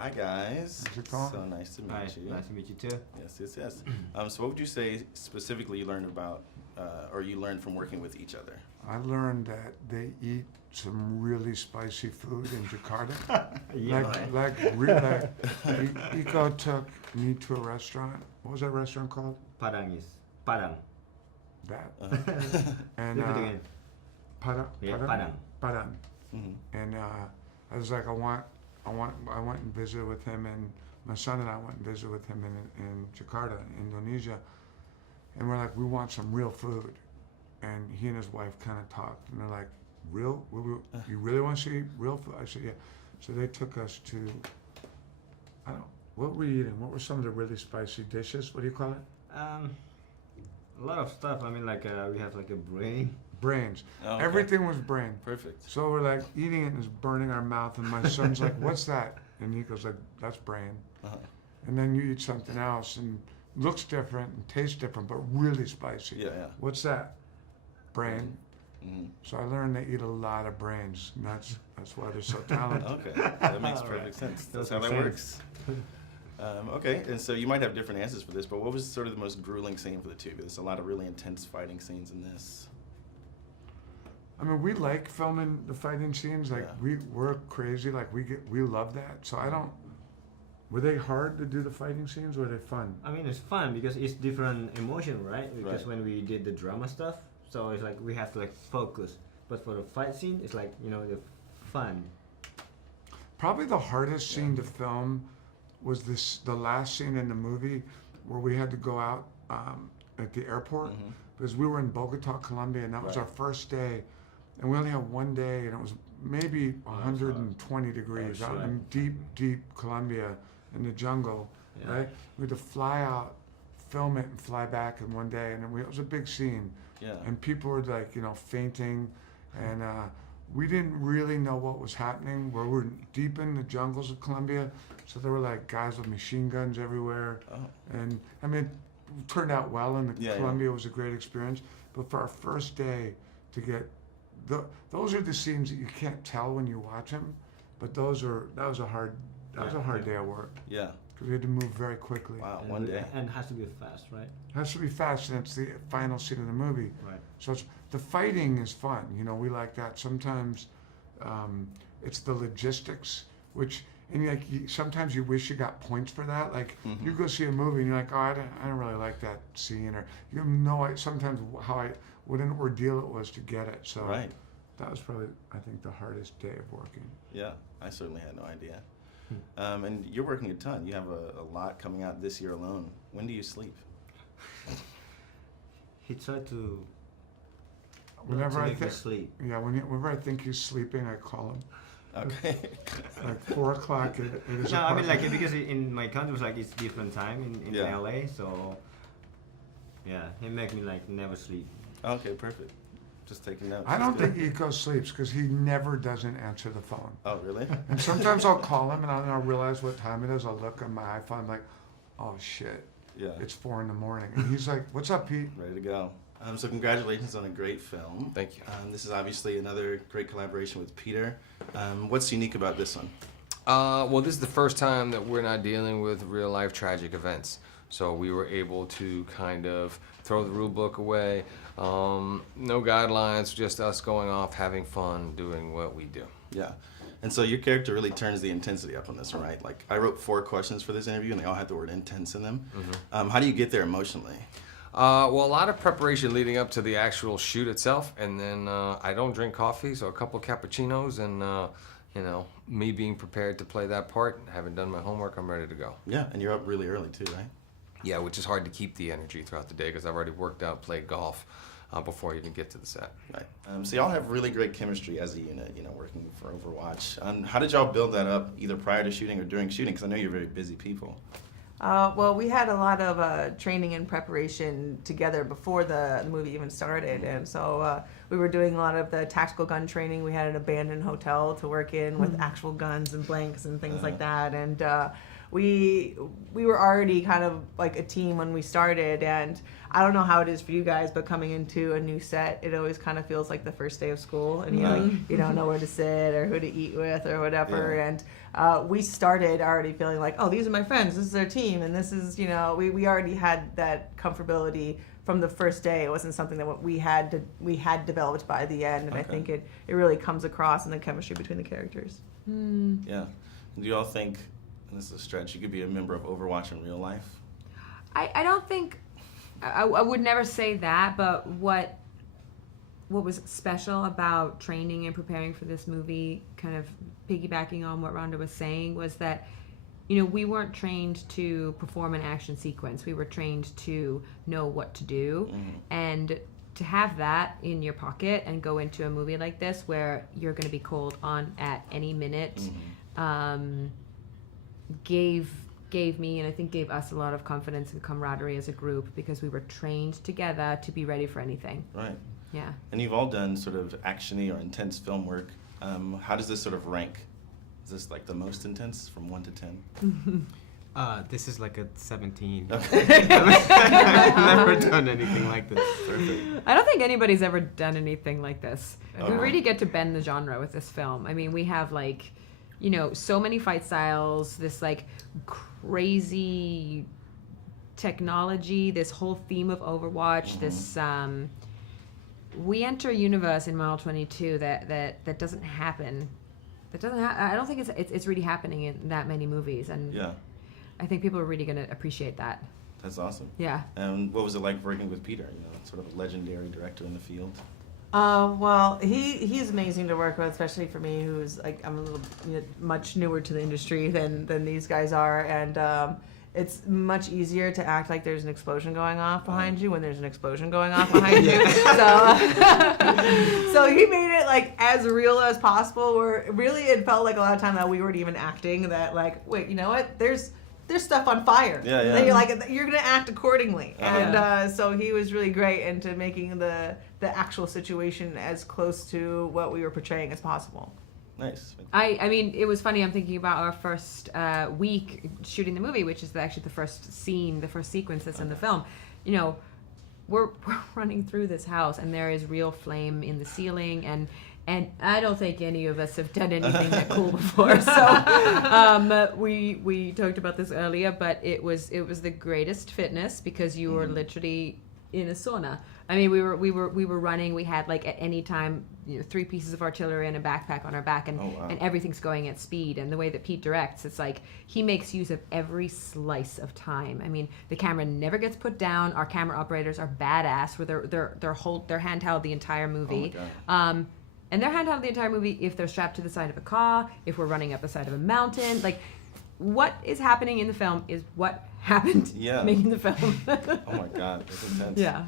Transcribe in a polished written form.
Hi guys. How's it going? So nice to meet Hi, you. nice to meet you too. Yes. So what would you say specifically you learned about, or you learned from working with each other? I learned that they eat some really spicy food in Jakarta. Yeah. Iko took me to a restaurant. What was that restaurant called? Padang is Padang. That. Uh-huh. And Repeat again. Padang. Yeah, Padang. Padang. Padang. Mhm. And I was like, I went and visited with him, and my son and I went and visited with him in Jakarta, Indonesia. And we're like, we want some real food. And he and his wife kind of talked, and they're like, real? You really want to see real food? I said, yeah. So they took us to, what were we eating? What were some of the really spicy dishes? What do you call it? A lot of stuff. I mean, like we have like a brain. Brains. Oh, okay. Everything was brain. Perfect. So we're like eating it and it's burning our mouth, and my son's like, what's that? And he goes like, that's brain. Uh-huh. And then you eat something else and looks different and tastes different, but really spicy. Yeah. What's that? Brain. Mhm. So I learned they eat a lot of brains, and that's why they're so talented. Okay, that makes Alright. perfect sense. That That's how makes that sense. works. Okay, and so you might have different answers for this, but what was sort of the most grueling scene for the two? There's a lot of really intense fighting scenes in this. I mean, we like filming the fighting scenes. Like Yeah. we're crazy. Like we love that. So I don't. Were they hard to do the fighting scenes? Or were they fun? I mean, it's fun because it's different emotion, right? Because Right. when we did the drama stuff, so it's like we have to like focus. But for the fight scene, it's like the fun. Probably the hardest scene to film was the last scene in the movie where we had to go out at the airport Mhm. because we were in Bogota, Colombia, and that was Right. our first day, and we only had one day, and it was maybe 120 degrees Oh, out shit. in deep Colombia in the jungle, Yeah. right? We had to fly out, film it, and fly back in one day, and it was a big scene, Yeah. and people were like, fainting, and we didn't really know what was happening. We're deep in the jungles of Colombia, so there were like guys with machine guns everywhere, Oh. and I mean, it turned out well, and Yeah, Colombia was a great experience. But for our first day, to get those are the scenes that you can't tell when you watch them, but that was a hard day of work Yeah. because we had to move very quickly. Wow. And One day. And it has to be fast, right? It has to be fast, and it's the final scene of the movie. Right. So the fighting is fun. We like that. Sometimes it's the logistics, which and sometimes you wish you got points for that. Like Mhm. you go see a movie and you're like, oh, I don't really like that scene, or you have no idea sometimes what an ordeal it was to get it. So Right. that was probably I think the hardest day of working. Yeah. I certainly had no idea. And you're working a ton. You have a lot coming out this year alone. When do you sleep? He tried to. Whenever to I make me think, sleep. yeah, whenever I think he's sleeping, I call him. Okay. Like 4:00 at his No, I mean apartment. like because in my country was like it's different time in Yeah. LA, so yeah, he make me like never sleep. Okay. Perfect. Just taking notes. I That's don't good. think Iko sleeps because he never doesn't answer the phone. Oh, really? And sometimes I'll call him and I'll realize what time it is. I'll look on my iPhone like, oh shit, Yeah. it's 4 a.m. And he's like, what's up, Pete? Ready to go. So congratulations on a great film. Thank you. This is obviously another great collaboration with Peter. What's unique about this one? Well, this is the first time that we're not dealing with real life tragic events. So we were able to kind of throw the rule book away. No guidelines, just us going off, having fun, doing what we do. Yeah. And so your character really turns the intensity up on this one, right? Like I wrote 4 questions for this interview and they all had the word intense in them. How do you get there emotionally? Well, a lot of preparation leading up to the actual shoot itself, and then I don't drink coffee, so a couple cappuccinos, and me being prepared to play that part. Having done my homework, I'm ready to go. Yeah, and you're up really early too, right? Yeah, which is hard to keep the energy throughout the day because I've already worked out, played golf before I even get to the set. Right. So y'all have really great chemistry as a unit, working for Overwatch. How did y'all build that up, either prior to shooting or during shooting? Because I know you're very busy people. Well, we had a lot of training and preparation together before the movie even started, and so we were doing a lot of the tactical gun training. We had an abandoned hotel to work in with actual guns and blanks and things like that, and we were already kind of like a team when we started, and I don't know how it is for you guys, but coming into a new set, it always kind of feels like the first day of school, and you don't know where to sit or who to eat with or whatever. Yeah. And we started already feeling like, oh, these are my friends, this is their team, and this is, we already had that comfortability from the first day. It wasn't something that we had developed by the end, and I think it really comes across in the chemistry between the characters. Yeah. Do you all think, and this is a stretch, you could be a member of Overwatch in real life? I don't think I would never say that, but what was special about training and preparing for this movie, kind of piggybacking on what Ronda was saying, was that we weren't trained to perform an action sequence. We were trained to know what to do, and to have that in your pocket and go into a movie like this where you're going to be called on at any minute, gave me, and I think gave us, a lot of confidence and camaraderie as a group, because we were trained together to be ready for anything. Right. Yeah. And you've all done sort of actiony or intense film work. How does this sort of rank? Is this like the most intense from 1 to 10? This is like a 17. Okay. I've never done anything like this. Perfect. I don't think anybody's ever done anything like this. We Oh. really get to bend the genre with this film. I mean, we have so many fight styles, this like crazy technology, this whole theme of Overwatch, this we enter a universe in Mile 22 that doesn't happen. I don't think it's really happening in that many movies, and Yeah. I think people are really going to appreciate that. That's awesome. Yeah. And what was it like working with Peter? Sort of a legendary director in the field. Well, he's amazing to work with, especially for me, who's like, I'm a little much newer to the industry than these guys are, and it's much easier to act like there's an explosion going off behind you when there's an explosion going off behind you. So he made it like as real as possible. Where really it felt like a lot of time that we weren't even acting. That like, wait, you know what? There's stuff on fire. Yeah, yeah. And you're like, you're gonna act accordingly. Uh-huh. And so he was really great into making the actual situation as close to what we were portraying as possible. Nice. I mean, it was funny. I'm thinking about our first week shooting the movie, which is actually the first scene, the first sequence that's in the film. We're running through this house, and there is real flame in the ceiling, and I don't think any of us have done anything that cool before. So we talked about this earlier, but it was the greatest fitness, because you were literally in a sauna. I mean, we were running. We had like at any time 3 pieces of artillery and a backpack on our back, and and everything's going at speed. And the way that Pete directs, it's like he makes use of every slice of time. I mean, the camera never gets put down. Our camera operators are badass, where they're handheld the entire movie. Oh my God. And they're handheld the entire movie if they're strapped to the side of a car, if we're running up the side of a mountain. Like, what is happening in the film is what happened Yeah. making the film. Oh my God, that's intense. Yeah.